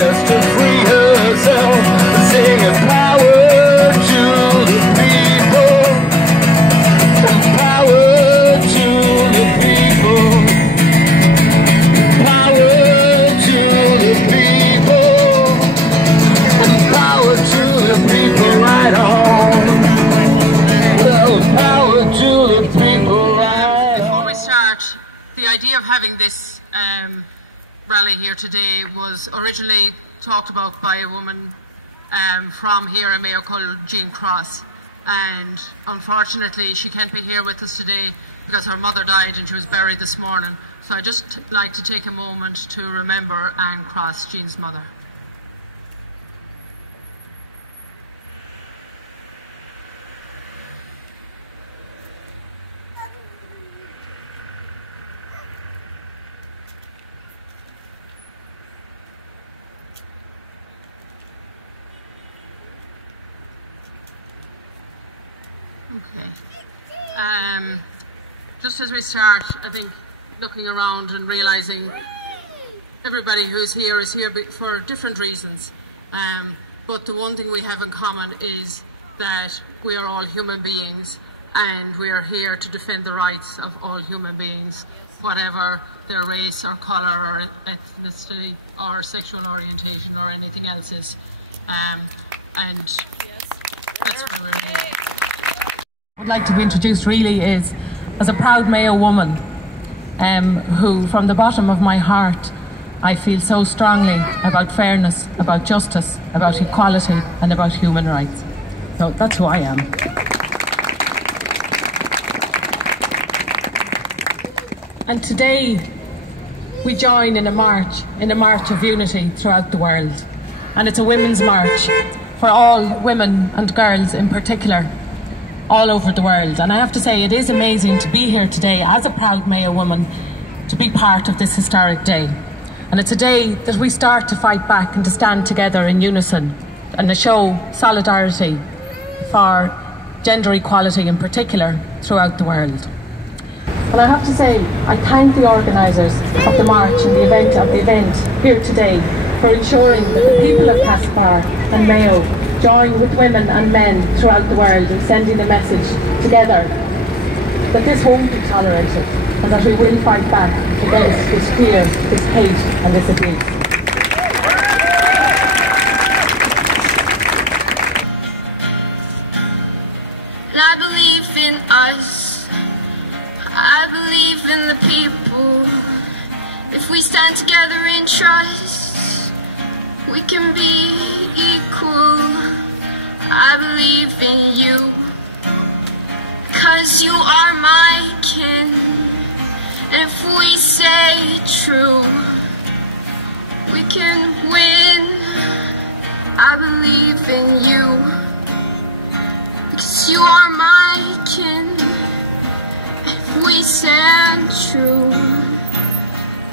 just to free herself, singing power to the people, power to the people, power to the people, power to the people, right on. Well, power to the people, right on. Before we start, the idea of having this rally here today was originally talked about by a woman from here in Mayo called Jean Cross, and unfortunately she can't be here with us today because her mother died and she was buried this morning. So I'd just like to take a moment to remember Anne Cross, Jean's mother. Just as we start, I think looking around and realising everybody who's here is here for different reasons. But the one thing we have in common is that we are all human beings, and we are here to defend the rights of all human beings, whatever their race or colour or ethnicity or sexual orientation or anything else is. And that's what we're here. What I'd like to be introduced really is as a proud Mayo woman who, from the bottom of my heart, I feel so strongly about fairness, about justice, about equality and about human rights. So that's who I am. And today we join in a march of unity throughout the world. And it's a women's march for all women and girls in particular, all over the world. And I have to say, it is amazing to be here today as a proud Mayo woman, to be part of this historic day. And it's a day that we start to fight back and to stand together in unison and to show solidarity for gender equality in particular throughout the world. But I have to say, I thank the organisers of the march and the event here today for ensuring that the people of Castlebar and Mayo join with women and men throughout the world in sending the message together that this won't be tolerated and that we will fight back against this fear, this hate and this abuse. And I believe in us, I believe in the people. If we stand together in trust, we can be equal. I believe in you, 'cause you are my kin. And if we stay true, we can win. I believe in you, because you are my kin. If we stand true,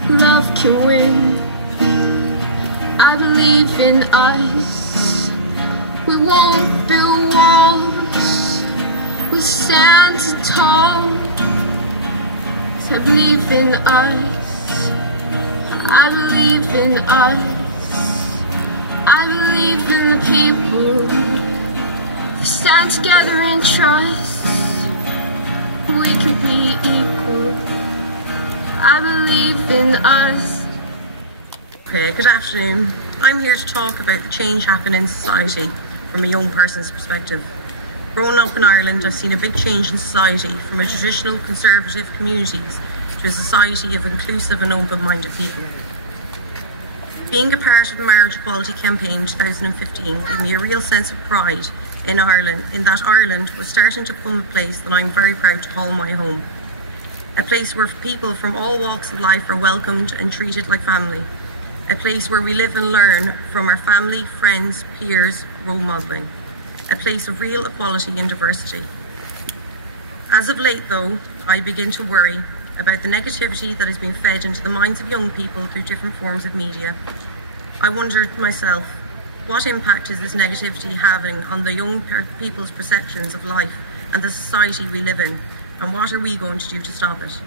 love can win. I believe in us. We won't build walls, we'll stand tall. 'Cause I believe in us. I believe in us. I believe in the people. If we stand together in trust, we can be equal. I believe in us. Okay, good afternoon. I'm here to talk about the change happening in society from a young person's perspective. Growing up in Ireland, I've seen a big change in society from a traditional conservative communities to a society of inclusive and open-minded people. Being a part of the marriage equality campaign in 2015 gave me a real sense of pride in Ireland, in that Ireland was starting to become a place that I'm very proud to call my home. A place where people from all walks of life are welcomed and treated like family. A place where we live and learn from our family, friends, peers, role modelling. A place of real equality and diversity. As of late though, I begin to worry about the negativity that is being fed into the minds of young people through different forms of media. I wondered myself, what impact is this negativity having on the young people's perceptions of life and the society we live in, and what are we going to do to stop it?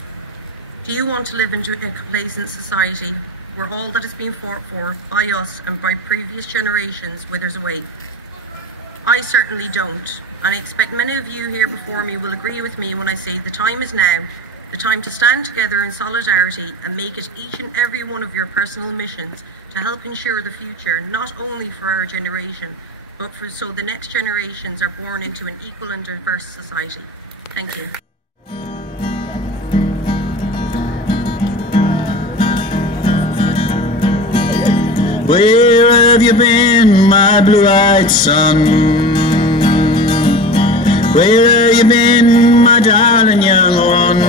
Do you want to live in a complacent society where all that has been fought for by us and by previous generations withers away. I certainly don't, and I expect many of you here before me will agree with me when I say the time is now, the time to stand together in solidarity and make it each and every one of your personal missions to help ensure the future, not only for our generation, but so the next generations are born into an equal and diverse society. Thank you. Where have you been, my blue-eyed son? Where have you been, my darling young one?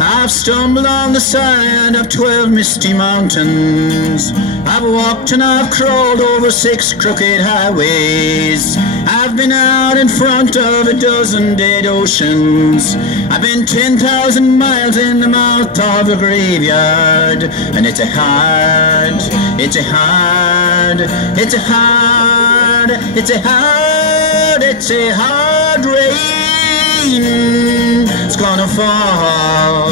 I've stumbled on the side of 12 misty mountains. I've walked and I've crawled over 6 crooked highways. I've been out in front of a dozen dead oceans. I've been 10,000 miles in the mouth of a graveyard. And it's a hard rain. It's gonna fall.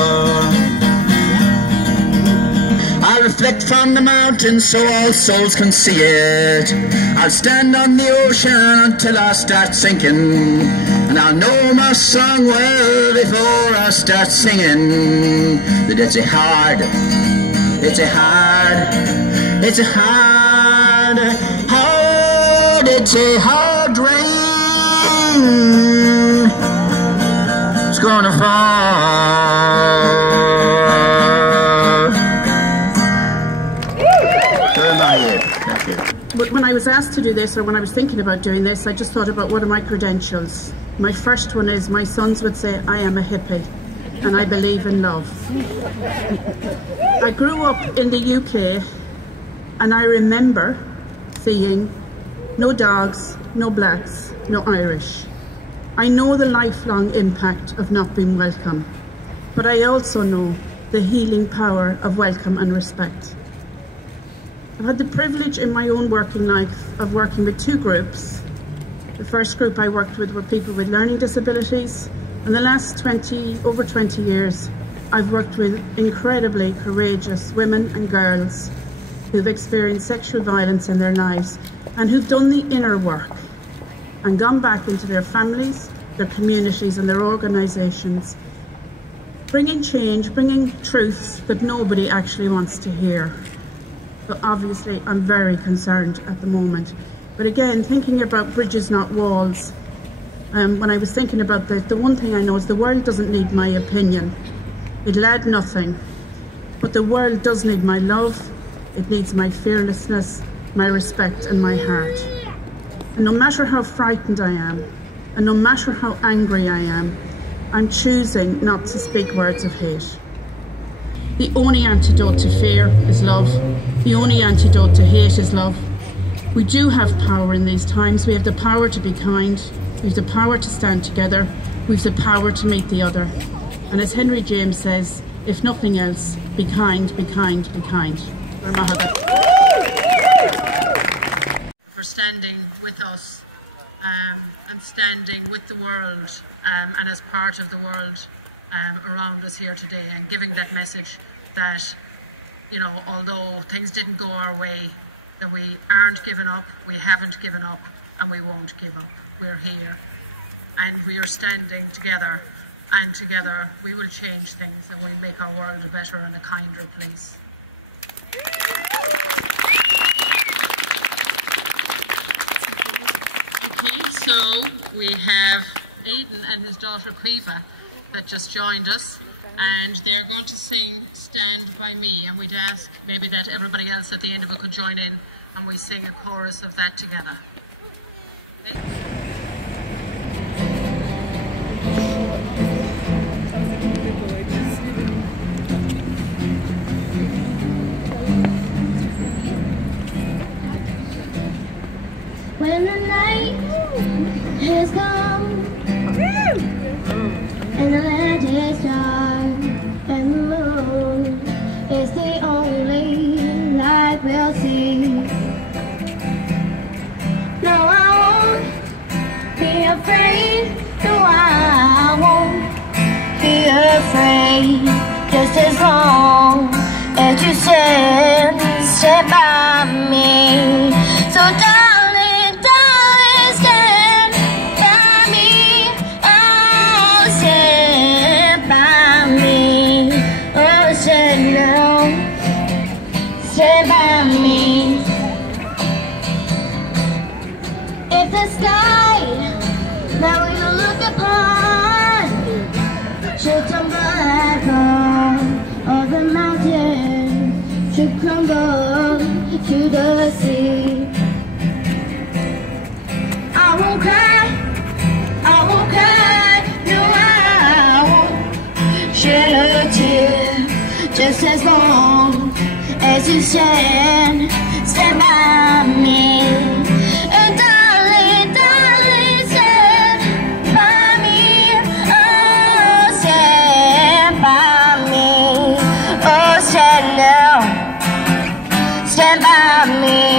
I'll reflect from the mountains so all souls can see it. I'll stand on the ocean until I start sinking, and I'll know my song well before I start singing. That it's a hard rain. It's gonna fall. But when I was asked to do this, or when I was thinking about doing this, I just thought about what are my credentials. My first one is my sons would say I am a hippie and I believe in love. I grew up in the UK and I remember seeing no dogs, no blacks, no Irish. I know the lifelong impact of not being welcome, but I also know the healing power of welcome and respect. I've had the privilege in my own working life of working with 2 groups. The first group I worked with were people with learning disabilities, and the last over 20 years I've worked with incredibly courageous women and girls who've experienced sexual violence in their lives and who've done the inner work and gone back into their families, their communities and their organisations, bringing change, bringing truths that nobody actually wants to hear. So obviously I'm very concerned at the moment. But again, thinking about bridges, not walls, when I was thinking about this, the one thing I know is the world doesn't need my opinion. It'll add nothing. But the world does need my love, it needs my fearlessness, my respect and my heart. And no matter how frightened I am, and no matter how angry I am, I'm choosing not to speak words of hate. The only antidote to fear is love. The only antidote to hate is love. We do have power in these times. We have the power to be kind. We have the power to stand together. We have the power to meet the other. And as Henry James says, if nothing else, be kind, be kind, be kind. For standing with us and standing with the world and as part of the world around us here today, and giving that message that, you know, although things didn't go our way, that we aren't giving up, we haven't given up, and we won't give up. We're here, and we are standing together, and together we will change things, and we'll make our world a better and a kinder place. Okay, so we have Aidan and his daughter Quiva that just joined us, and they're going to sing Stand By Me, and we'd ask maybe that everybody else at the end of it could join in and we sing a chorus of that together. Okay? When the night has come and the land is dark and the moon is the only light we'll see. No, I won't be afraid. No, I won't be afraid. Just just as long as you stand by me. So darling, darling, stand by me. Oh, stand by me. Oh, stand now, stand by me. If the sky that we look upon should tumble like all the mountains should crumble to the sea, I won't cry, I won't cry, no, I won't shed a tear, just as long as you stand by me. And darling, darling, stand by me. Oh, stand by me. Oh, stand now, stand by me.